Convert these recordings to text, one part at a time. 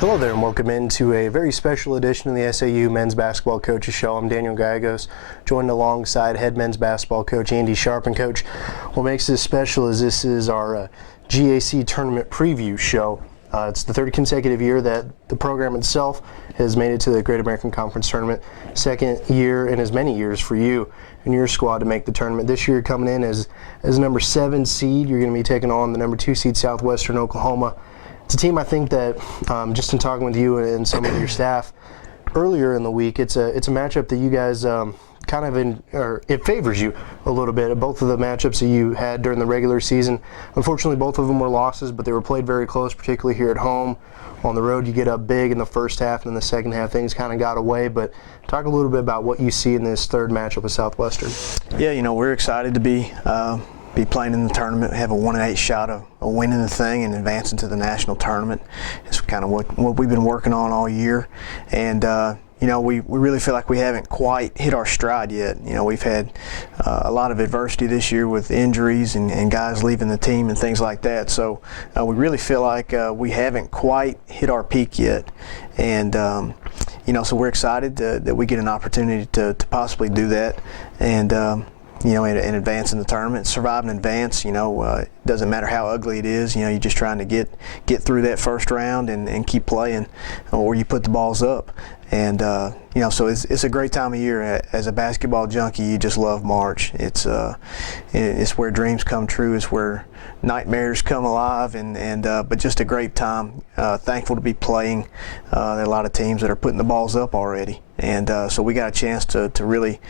Hello there and welcome into a very special edition of the SAU Men's Basketball Coaches Show. I'm Daniel Gallegos, joined alongside head men's basketball coach Andy Sharpe. And Coach, what makes this special is this is our GAC tournament preview show. It's the third consecutive year that the program itself has made it to the Great American Conference Tournament. Second year in as many years for you and your squad to make the tournament. This year coming in as number 7 seed, you're going to be taking on the number 2-seed Southwestern Oklahoma. It's a team I think that, just in talking with you and some of your staff earlier in the week, it's a matchup that you guys it favors you a little bit. Both of the matchups that you had during the regular season, unfortunately both of them were losses, but they were played very close, particularly here at home. On the road you get up big in the first half, and in the second half things kind of got away. But talk a little bit about what you see in this third matchup with Southwestern. Yeah, we're excited to be playing in the tournament. We have a 1-8 shot of winning the thing and advancing to the national tournament. It's kind of what we've been working on all year. And we really feel like we haven't quite hit our stride yet. We've had a lot of adversity this year with injuries and guys leaving the team and things like that. So we really feel like we haven't quite hit our peak yet. And so we're excited that we get an opportunity to possibly do that. And and advance in the tournament, survive and advance. It doesn't matter how ugly it is. You're just trying to get through that first round and keep playing, or you put the balls up. And so it's a great time of year. As a basketball junkie, you just love March. It's where dreams come true. It's where nightmares come alive, but just a great time. Thankful to be playing. There are a lot of teams that are putting the balls up already, and so we got a chance to really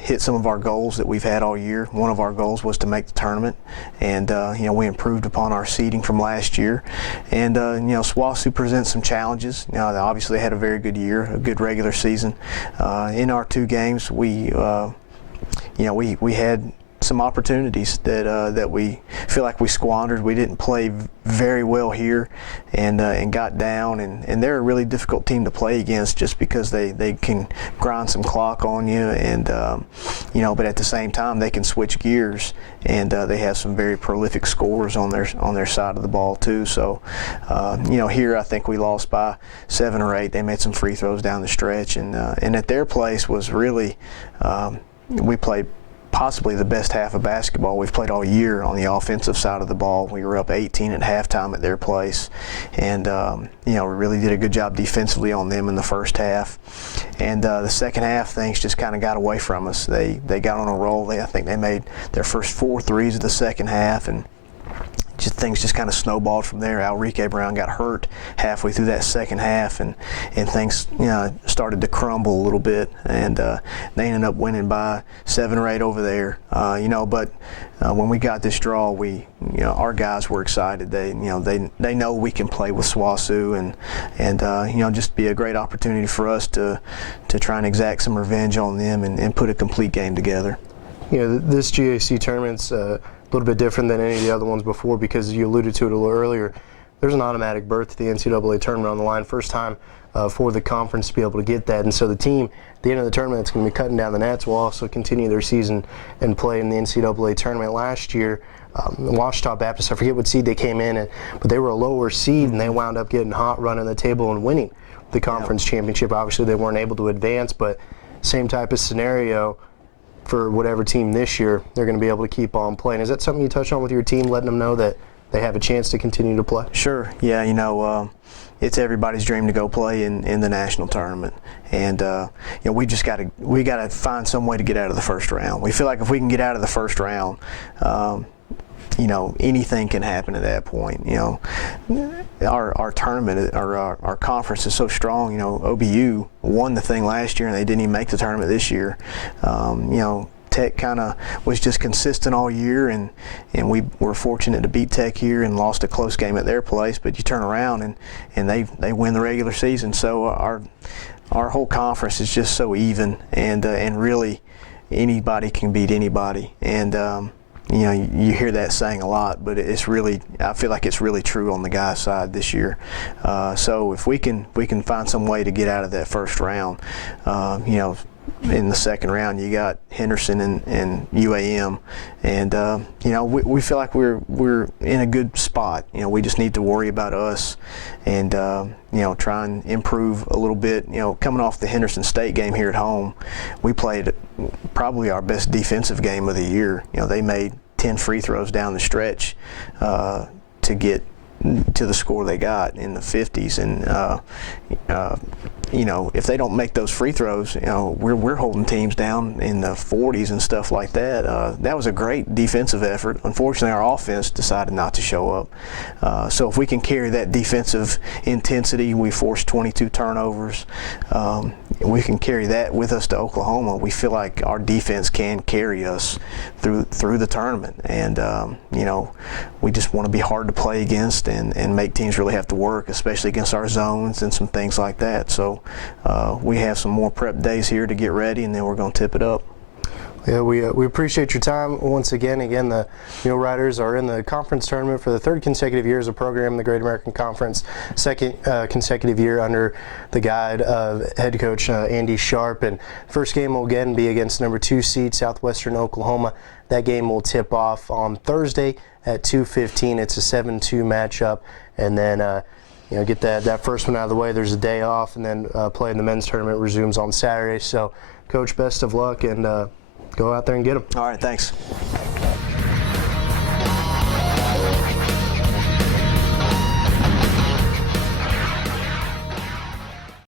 hit some of our goals that we've had all year. One of our goals was to make the tournament, and we improved upon our seeding from last year. And SWOSU presents some challenges. They obviously had a very good year, a good regular season. In our 2 games, we had some opportunities that we feel like we squandered. We didn't play very well here, and got down. And they're a really difficult team to play against, just because they can grind some clock on you, and but at the same time they can switch gears, and they have some very prolific scorers on their side of the ball too. So here I think we lost by 7 or 8. They made some free throws down the stretch, and at their place was really we played possibly the best half of basketball we've played all year on the offensive side of the ball. We were up 18 at halftime at their place, and we really did a good job defensively on them in the first half. And the second half, things just kind of got away from us. They got on a roll. I think they made their first 4 threes of the second half, and things just kind of snowballed from there. Alrike Brown got hurt halfway through that second half, and things started to crumble a little bit, and they ended up winning by 7 or 8 over there. But when we got this draw, our guys were excited. They know we can play with SWOSU, and just be a great opportunity for us to try and exact some revenge on them and put a complete game together. This GAC tournament's a little bit different than any of the other ones before, because you alluded to it a little earlier. There's an automatic berth to the NCAA tournament on the line. First time for the conference to be able to get that. And so the team, at the end of the tournament, that's going to be cutting down the nets, will also continue their season and play in the NCAA tournament. Last year, Ouachita Baptist, I forget what seed they came in at, but they were a lower seed, and they wound up getting hot, running the table and winning the conference championship. Obviously, they weren't able to advance, but same type of scenario for whatever team this year, they're going to be able to keep on playing. Is that something you touch on with your team, letting them know that they have a chance to continue to play? Sure. Yeah, it's everybody's dream to go play in the national tournament, and we got to find some way to get out of the first round. We feel like if we can get out of the first round, anything can happen at that point. Our tournament, our conference is so strong. OBU won the thing last year, and they didn't even make the tournament this year. Tech kind of was just consistent all year, and we were fortunate to beat Tech here and lost a close game at their place. But you turn around and they win the regular season. So our whole conference is just so even, and really anybody can beat anybody. And you hear that saying a lot, but I feel like it's really true on the guys' side this year. So if we can find some way to get out of that first round, in the second round, you got Henderson and UAM, and we feel like we're in a good spot. We just need to worry about us, and try and improve a little bit. Coming off the Henderson State game here at home, we played probably our best defensive game of the year. They made 10 free throws down the stretch to get to the score they got in the 50s, and if they don't make those free throws, we're holding teams down in the 40s and stuff like that. That was a great defensive effort. Unfortunately, our offense decided not to show up. So if we can carry that defensive intensity, we forced 22 turnovers. We can carry that with us to Oklahoma. We feel like our defense can carry us through the tournament, and we just want to be hard to play against and make teams really have to work, especially against our zones and some things like that. So we have some more prep days here to get ready, and then we're going to tip it up. Yeah, we appreciate your time once again. Again, the Muleriders are in the conference tournament for the third consecutive year as a program in the Great American Conference, second consecutive year under the guide of head coach Andy Sharpe. And first game will again be against No.2-seed Southwestern Oklahoma. That game will tip off on Thursday at 2:15. It's a 7-2 matchup, and then get that first one out of the way. There's a day off, and then play in the men's tournament resumes on Saturday. So, Coach, best of luck, and go out there and get them. All right, thanks.